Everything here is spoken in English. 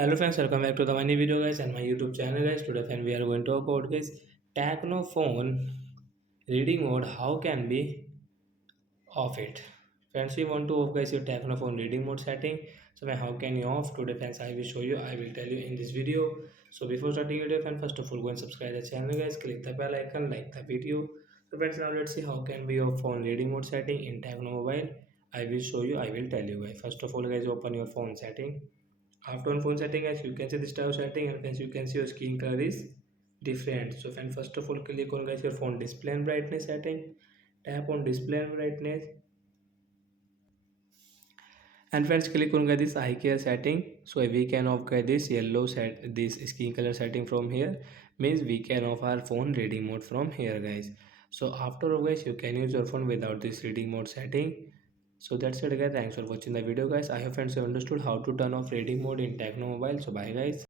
Hello friends, welcome back to the new video guys and my YouTube channel guys. Today friend we are going to talk about guys Tecno phone reading mode. How can be off it? Friends, we want to off guys your Tecno phone reading mode setting. So how can you off? Today friends I will show you. I will tell you in this video. So before starting video friend, first of all go and subscribe the channel guys. Click the bell icon, like the video. So friends, now let's see how can be your phone reading mode setting in Tecno mobile. I will show you. I will tell you guys. First of all guys, open your phone setting. After on phone setting, as you can see this type of setting, and friends you can see your screen color is different. So friend, first of all click on guys your phone display and brightness setting. Tap on display and brightness, and friends click on guys this eye care setting. So we can off guys this yellow set, this skin color setting from here, means we can off our phone reading mode from here guys. So after all guys, you can use your phone without this reading mode setting. So that's it guys, thanks for watching the video guys. I hope friends you understood how to turn off reading mode in Tecno mobile. So bye guys.